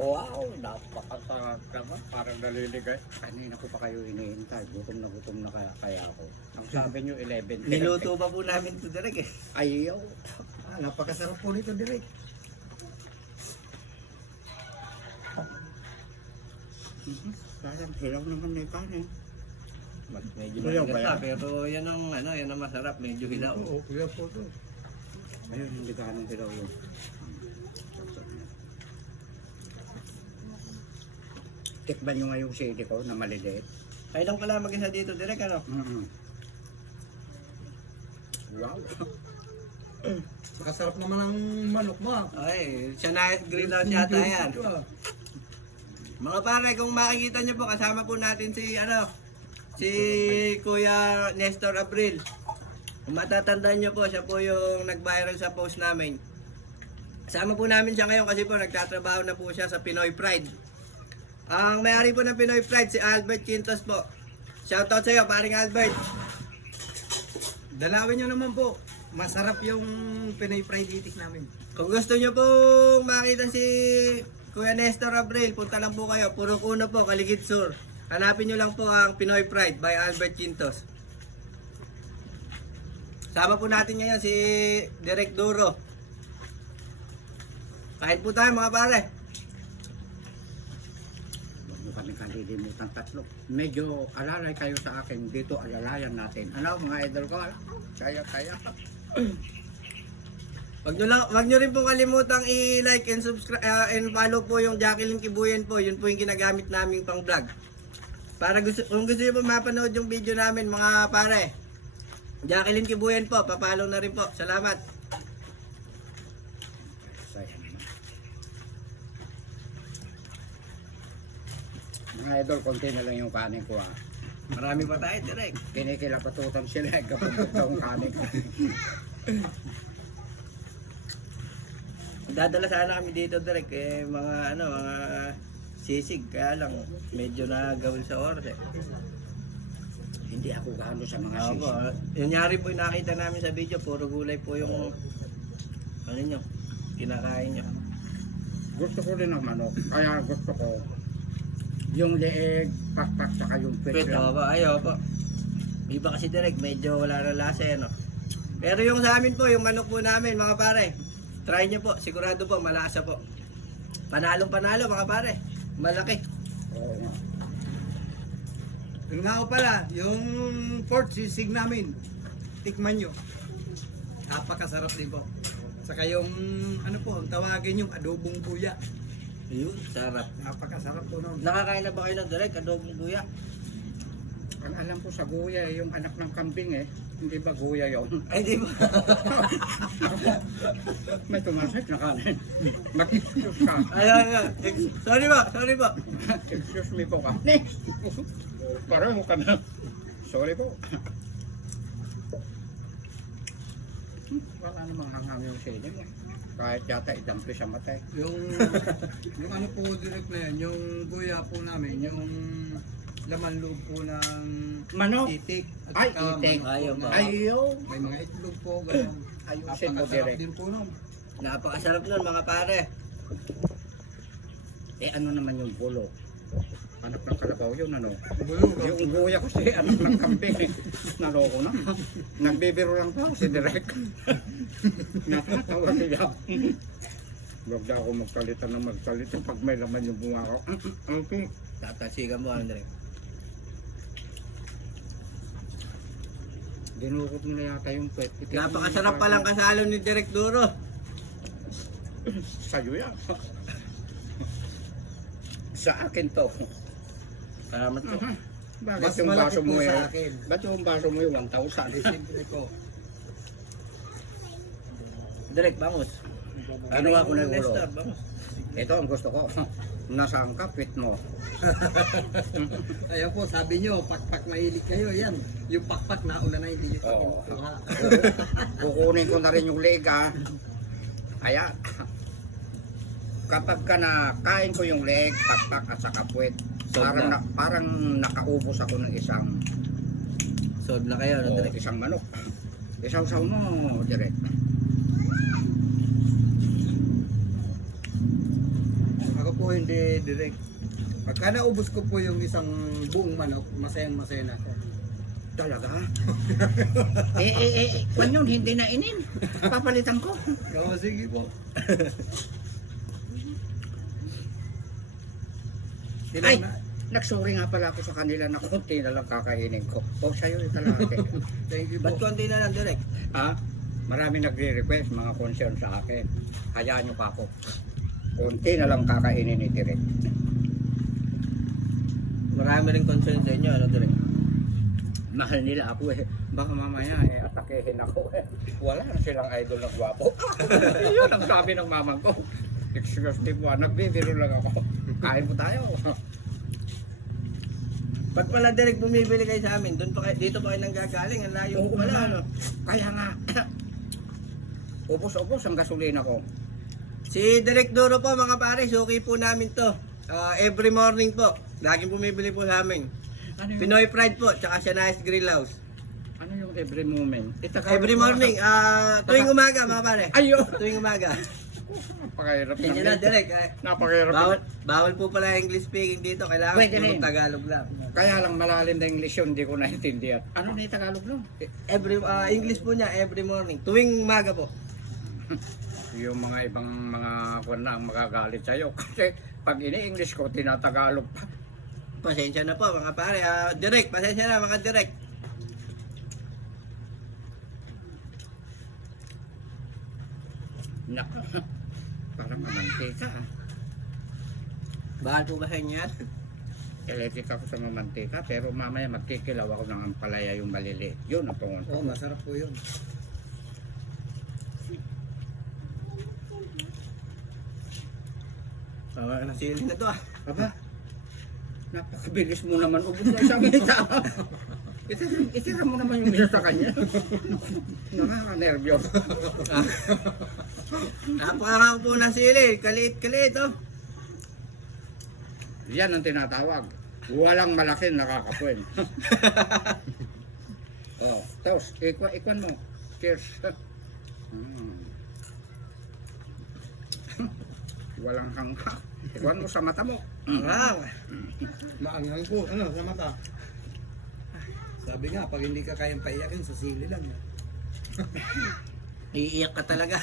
Wow, napakasarap naman. Parang naliligay. Kanina ko pa kayo hinihintay. Gutom na kaya ako. Ang sabi nyo 11. Niluto pa po namin ito direk eh. Ayaw. Napakasarap po nito, Direk. Parang hilaw naman na yung kanin. Medyo Hilaw ba matigas pa, yan? pero yan ang ano, yan ang masarap, medyo hilaw. Oo, kuya po ito. Ayun, hindi kanin hilaw yun. Tikban nyo nga yung sili ko na maliliit. Kayo lang pala mag-isa dito direk ano? Wow. Nakasarap naman ang manok mo. Ay, siya na grill out yata yan. Mga pare, kung makikita nyo po, kasama po natin si si Kuya Nestor Abril. Kung matatandaan nyo po, siya po yung nag-viral sa post namin. Kasama po namin siya ngayon kasi po nagtatrabaho na po siya sa Pinoy Pride. Ang may-ari po ng Pinoy Pride, si Albert Quintos po. Shoutout sa iyo, paring Albert. Dalawin nyo naman po. Masarap yung Pinoy Fried Itik namin. Kung gusto nyo pong makita si Kuya Nestor Abril, punta lang po kayo. Purok Uno po, Caligid Sur. Hanapin nyo lang po ang Pinoy Pride by Albert Quintos. Sama po natin ngayon si Direk Duro. Kain po tayo mga pare. Huwag nyo kami kalilimutan tatlo. Medyo alalay kayo sa akin. Dito alalayan natin. Ano mga idol ko? Kaya. Wag nyo rin po kalimutang i-like and subscribe and follow po yung Jacqueline Kibuyen po. Yun po yung ginagamit naming pang vlog. Para kung gusto nyo po mapanood yung video namin mga pare. Jacqueline Kibuyen po, papalo na rin po. Salamat. Saya naman. Mga idol, konti na lang yung kanin ko ah. Marami pa tayo, Direk. Kinikilapatutan sila kapag ito ang kanin ko. Dadala sana kami dito, Direk. Eh, mga sisig. Kaya lang, medyo nagawin sa oras eh. Hindi ako gaano sa mga Opo, sisi. yung nyari po yung nakita namin sa video, puro gulay po yung nyo, kinakain nyo. Gusto ko rin ng manok. Kaya gusto ko yung leeg, pakpak, saka yung pet Pwede lang. po, ayaw po. Iba kasi direct, medyo wala na lasa eh, no? Pero yung sa amin po, yung manok po namin, mga pare, try nyo po, sigurado po, malasa po. Panalong panalo, mga pare. Malaki. Oo nga. Yung nga ko pala, yung pork sisig namin, tikman nyo. Napakasarap din po. Saka yung, ano po, ang tawagin yung adobong buya. Ayun, sarap. Napakasarap po nun. Nakakain na ba kayo ng direct, adobong guya? Ang alam ko sa guya, yung anak ng kambing eh. Hindi ba guya yun? Ay, di ba? May tumasik na kanin. Mag-excuse ka. Ay. Sorry po. Excuse me po ka. Pareho ka na. Sorry po. Wala namang hanghang yung sili mo. Kahit yata idampi sa matay. Yung ano po direct na yan, yung buya po namin, yung laman loob po ng Manok. itik. Ay, saka itik. manok po Ayaw na- ba? Ayaw. May mga itlog po, gano'n. Ayusin mo Napakasarap direct. din po nun. Napakasarap nun, mga pare. Eh ano naman yung bulo? Anak ng kalabaw yun ano? Bulong ka. Yung guya kasi anak ng kambing. Naloko na. Nagbibiro lang pa si Direk. Natatawa siya. Huwag na ako magsalita na magsalita pag may laman yung bunga ko. Okay. Tatasigan mo, Andre. Dinukot mo na yata yung pet. Napakasarap palang kasalo ni Direk Duro. Sa'yo yan. Sa akin to. Salamat po. Bakit Mas yung malaki baso po mo sa yun? akin. Ba't yung baso mo yung 1,000? Siyempre po. Direk, bangus. Ano ako na Nestor, bangus. Ito ang gusto ko. Nasaan ka? Pit mo. Ayan po, sabi nyo, pakpak mahilig kayo. Yan, yung pakpak nauna na hindi nyo Oo. kinukuha. Kukunin ko na rin yung leg ah. Kaya, kapag ka na kain ko yung leg, pakpak at saka puwet, Sob na. parang nakaubos ako ng isang Sold na kayo, no, Direk? isang manok. Isaw-saw mo, direct. Ako Ako po hindi direct. Pagka naubos ko po yung isang buong manok, masayang masaya na ako. Talaga? Kwan yun, hindi na inin. Papalitan ko. Oo, sige po. Ay, nagsorry nga pala ako sa kanila na konti na lang kakainin ko. O, sa'yo yung kalahati. Thank you Ba't po. konti na lang direct? Ha? Marami nagre-request, mga concern sa akin. Hayaan nyo pa ako. Konti na lang kakainin ni Direk. Marami rin concern sa inyo, ano direct? Mahal nila ako eh. Baka mamaya atakehin ako eh. Wala na silang idol na gwapo. Yun ang sabi ng mamang ko. Excuse me po, nagbibiro lang ako. Kain po tayo. Pag pala direct bumibili kayo sa amin, doon pa kayo, dito pa kayo nanggagaling, ang layo Oo pala, pala, ano? Kaya nga. Ubos-ubos ang gasolina ko. Si Direk Duro po mga pare, suki po namin to. Every morning po. Laging bumibili po sa amin. Ano yung, Pinoy Pride po, tsaka siya Nice Grill House. ano yung every moment? Every morning, tuwing umaga mga pare. Ayun! Tuwing umaga. Napakahirap Hindi na Direk. Napakahirap. Bawal po pala English speaking dito. Kailangan Pwede puro rin. Tagalog lang. Kaya lang malalim na English yun, hindi ko naintindihan. Ano na yung Tagalog no? English po niya every morning. Tuwing umaga po. Yung mga ibang mga kwan na ang magagalit sa'yo. Kasi pag ini-English ko, tinatagalog pa. Pasensya na po mga pare. Direk, pasensya na mga Direk. Naka, parang mamantika ah. Bahal po ba sa inyo yan? Electric ako sa mamantika, pero mamaya magkikilaw ako ng ampalaya yung maliliit. Yun ang tungon ko. Oo, masarap po yun. Nasili na to ah. Aba, napakabilis mo naman. Ubus na isang isa. Itira mo naman yung isa sa kanya. Nakaka-nervyos. Napakarang po ng sili. Kaliit-kaliit oh. Yan ang tinatawag. Walang malaking nakakapuin. Oh, tapos, ikwan mo. Cheers. Walang hangha. Ikwan mo sa mata mo. Wow. Maanghang po, ano, sa mata. Sabi nga, pag hindi ka kayang paiyakin, sa sili lang. Iiyak ka talaga.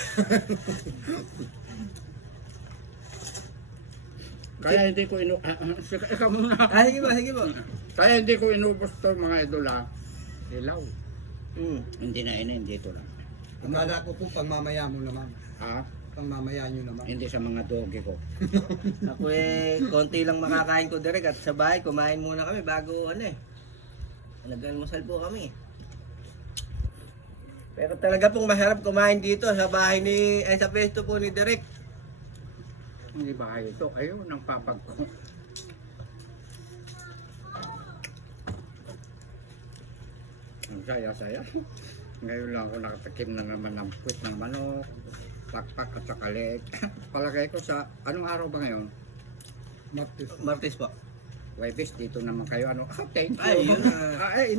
Kaya hindi ko ikaw muna. Sige po, sige po. Kaya hindi ko inubos to mga idola. Ilaw. Hmm. Hindi na dito lang. Akala ko po, pangmamaya mo naman. Ha? Pangmamaya nyo naman. Hindi sa mga dogi ko. Ako konti lang makakain ko direct at sa bahay, kumain muna kami bago nag-almusal po kami. Pero talaga pong masarap kumain dito sa bahay sa pesto po ni Direk. Hindi ba ito? Ayun ang papag ko. Ang saya-saya. Ngayon lang ako nakatikim na naman ng puwit ng manok, pakpak at saka leeg. Palagay ko sa, anong araw ba ngayon? Martes po. Webes, dito naman kayo. Thank you. Ay, yun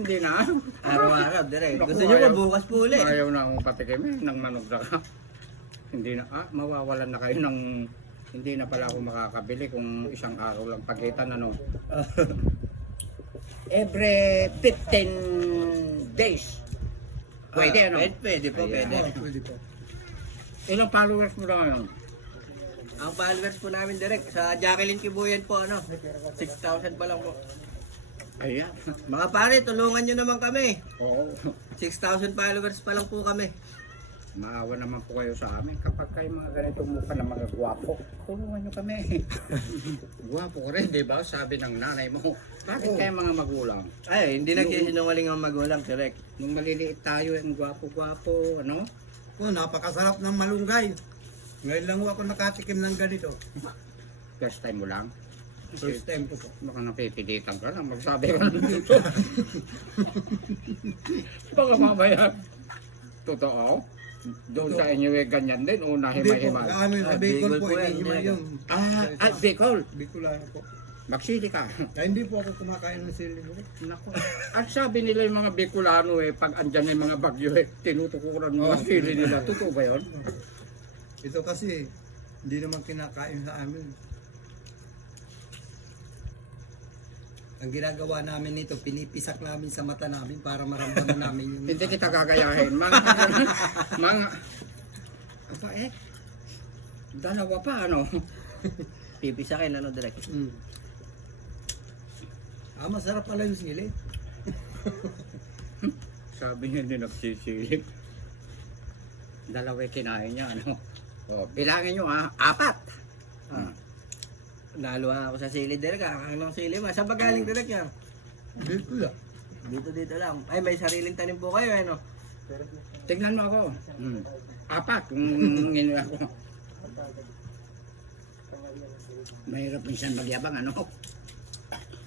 Hindi na. Araw-araw, Direk. Naku, Gusto nyo ba ayaw. bukas po ulit? Ayaw na akong patikimin ng manok na hindi na, mawawalan na kayo ng, hindi na pala ako makakabili kung isang araw lang pagitan, Every 15 days. Pwede, Pwede po, Ayan. pwede. Pwede po. Ilang followers mo na ngayon? Ang followers po namin direct sa Jacqueline Kibuyan po 6,000 pa lang po. Ayan. Mga pare, tulungan nyo naman kami. Oo. 6,000 followers pa lang po kami. Maawa naman po kayo sa amin kapag kayo mga ganitong mukha ng mga gwapo. Tulungan nyo kami. Gwapo ko rin, di ba? Sabi ng nanay mo. Bakit kayo mga magulang? Ay, hindi nagsisinungaling ang magulang, direct. Nung maliliit tayo, yung gwapo-gwapo, Oh, napakasarap ng malunggay. Ngayon lang ako nakatikim ng ganito. First time mo lang? First time ko po. Baka napipilitan ka lang, magsabi ka ng dito. Baka mamaya, totoo? Doon sa inyo ganyan din, una Hindi po, himay-himay. ano yun, sa Bicol po, Bicol po yan, hindi yan. yung... Bicol. Bicolano po. Magsili ka. Hindi po ako kumakain ng sili. Naku. At sabi nila yung mga Bicolano pag andyan yung mga bagyo tinutukuran mga sili nila. Totoo ba yun? Ito kasi, hindi naman kinakain sa amin. Ang ginagawa namin nito, pinipisak namin sa mata namin para maramdaman namin yung... Hindi kita gagayahin. Mga... Apa eh? Dalawa pa ano? Pipisakin, ano, direct. Mm. Masarap pala yung sili. Sabi niya hindi nagsisilip. Dalawa yung kinain niya ano? O, bilangin niyo 4. Ah. Naluha ako sa sili, direct. Ang sili mo. Saan ba galing, direct yan? Dito lang. Dito lang. Ay, may sariling tanim po kayo, ano? Tingnan mo ako. 4 kung ngino ako. Mahirap minsan magyabang ano?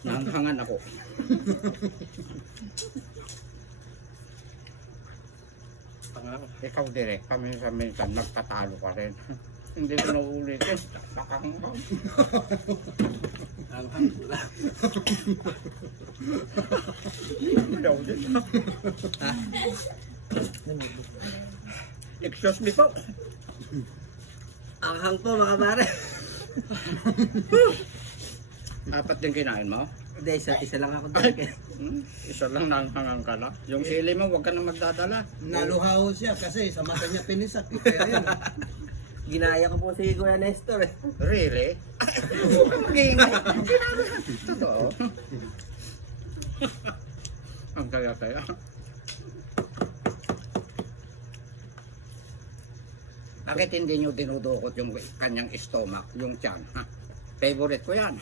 Nanghangan ako. Ikaw direct, paminsan nagtatalo ka rin. Hindi ko nauulitin. Nakanghang. Daw din. Excuse me po. Anghang po, mga pare. 4 din kinain mo? Hindi, isa lang ako, direct. Isa lang nanghangang ka na. Yung sili mo, huwag ka na magdadala. Naluhaw siya kasi sa mata niya pinisak. Kaya yun. Ginaya ko po si Kuya Nestor, eh. Really? Totoo. Ang kaya-kaya. Bakit hindi nyo dinudukot yung kanyang stomach, yung tiyan? Ha? Favorite ko yan.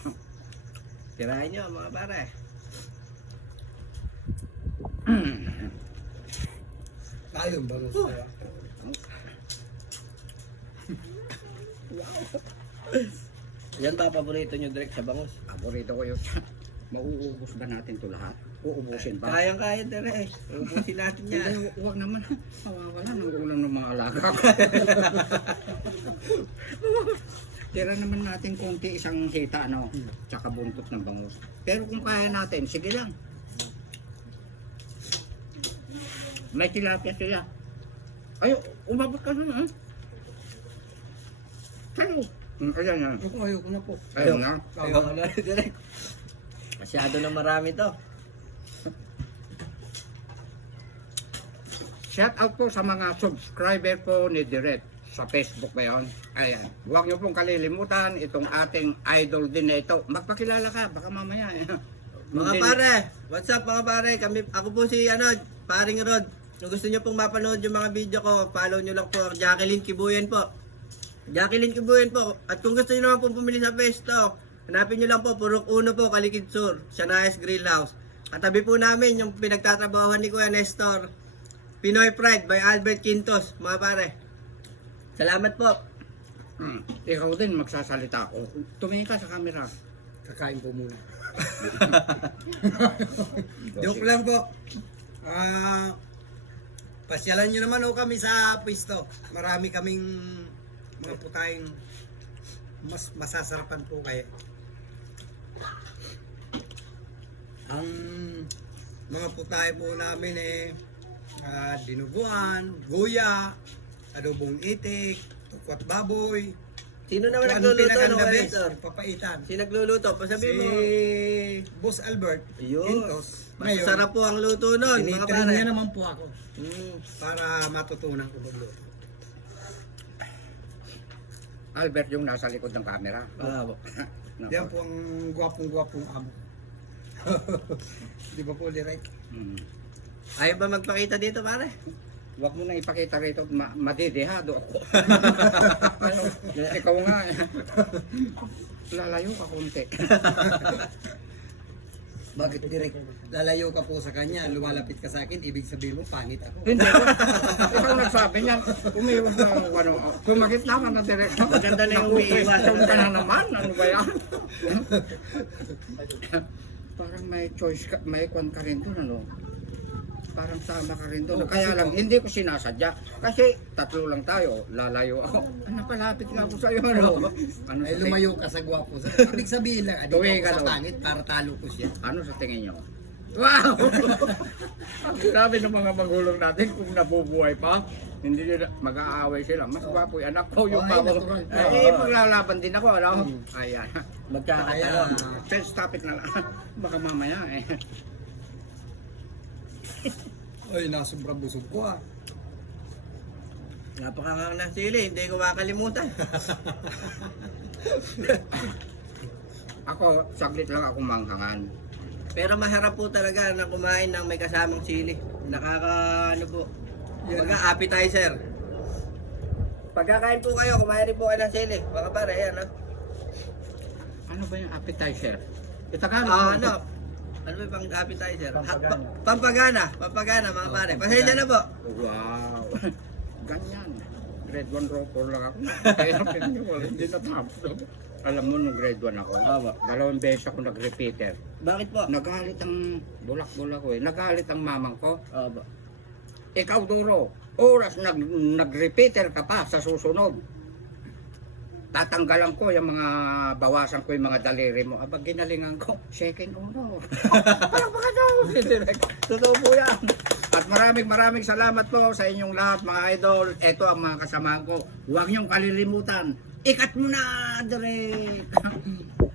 Tirahin nyo, mga pare. Ayun, bangus kaya. Yan ba paborito nyo, direct, sa bangus? Paborito ko yun. Mauubos ba natin to lahat? Uubusin ba? Kayang-kaya, direct. Ubusin natin yan. Hindi, huwag naman. Mawawala ng ulam ng mga alaga ko. Tira naman natin konti isang hita, ano, tsaka buntot ng bangus. Pero kung kaya natin, sige lang. May tilapia sila. Ay, umabot ka na, ha? Sa'yo. Ayan yan. Ayoko na po. Ayun na. Ayoko na, direct. Masyado na marami to. Shout out po sa mga subscriber po ni Direct sa Facebook ba yun? Ayan. Huwag niyo pong kalilimutan itong ating idol din na ito. Magpakilala ka, baka mamaya. Mga pare, what's up mga pare? Ako po si Paring Rod. Kung gusto niyo pong mapanood yung mga video ko, follow niyo lang po Jacqueline Kibuyen po. Jacqueline Kibuyen po. At kung gusto niyo naman pong bumili sa pesto, hanapin niyo lang po Purok 1 po, Kalikid Sur, Sianayes Grill House. Katabi po namin yung pinagtatrabahuhan ni Kuya Nestor, Pinoy Pride by Albert Quintos, mga pare. Salamat po. Ikaw din magsasalita ako. Tumingin ka sa camera. Kakain po muna. Joke lang po. Pasyalan nyo naman ho kami sa pwesto. Marami kaming mga putayeng mas masasarapan po kayo. Ang mga putahe po namin dinuguan, guya, adobong itik, tukwat baboy. Sino naman Kung anong nagluluto pinakang no, the Kuya best, Nestor? papaitan. Sino nagluluto? Pasabihin mo. Boss Albert Ayun. Quintos. Masarap po ang luto nun, mga Tinitrain pare. niya naman po ako Mm. para matutunan ko magluto. Albert yung nasa likod ng camera. Bravo. Yan po ang gwapong-gwapong amo. Di ba po, direct? Ayaw ba magpakita dito, pare? Huwag mo na ipakita rito, madidehado ako. Ano, ikaw nga. Lalayo ka konti. Bakit direct? Lalayo ka po sa kanya, lumalapit ka sa akin, ibig sabihin mo, pangit ako. Hindi ko. Ikaw nagsabi niyan. Umiwas na ano. Sumagit naman na direct. Maganda na yung umiiwas. Naku, ka na naman. Ano ba yan? Parang may choice ka, may kwan ka rin doon, ano? Parang sama ka rin doon. Oh, Kaya kasi lang, hindi ko sinasadya. Kasi 3 lang tayo, lalayo ako. Napalapit nga ako sa'yo, ano? Ano Ay, sa lumayo ka sa gwapo. Ibig sabihin lang, Tuwi dito ka ako sa daw. pangit para talo ko siya. Ano sa tingin nyo? Wow! Ang sabi ng mga magulang natin, kung nabubuhay pa, hindi nila mag-aaway sila. Mas gwapo yung anak ko, yung Ay, bago. natural. Eh, maglalaban din ako, alam mo? Ayan. Magkakatalon. Let's stop it na lang. Baka mamaya eh. Ay, nasubra busog ko ah. Napakakang ng sili, hindi ko makalimutan. Ako, saglit lang ako manghangan. Pero masarap po talaga na kumain ng may kasamang sili. Ano po, appetizer. Pagkakain po kayo, kumain rin po kayo ng sili. Mga pare, ayan Ano ba yung appetizer? Itagalog. ano ba yung pang appetizer? Pampagana mga pare. Pasensya na po. Wow. Ganyan. Grade 1 rotor lang ako. Kaya pinyo, hindi natapos. Alam mo, nung grade 1 ako, Aba. 2 beses ako nag-repeater. Bakit po? Nagalit ang bulak-bulak ko eh. Nagalit ang mamang ko. Opo. Ikaw, Duro, oras nag-repeater ka pa sa susunod. Tatanggalan ko yung mga bawasan ko yung mga daliri mo. Aba, ginalingan ko. Second honor. Palakpakan daw. Totoo po yan. At maraming salamat po sa inyong lahat mga idol. Ito ang mga kasama ko. Huwag niyong kalilimutan. Ikat mo na, Derek.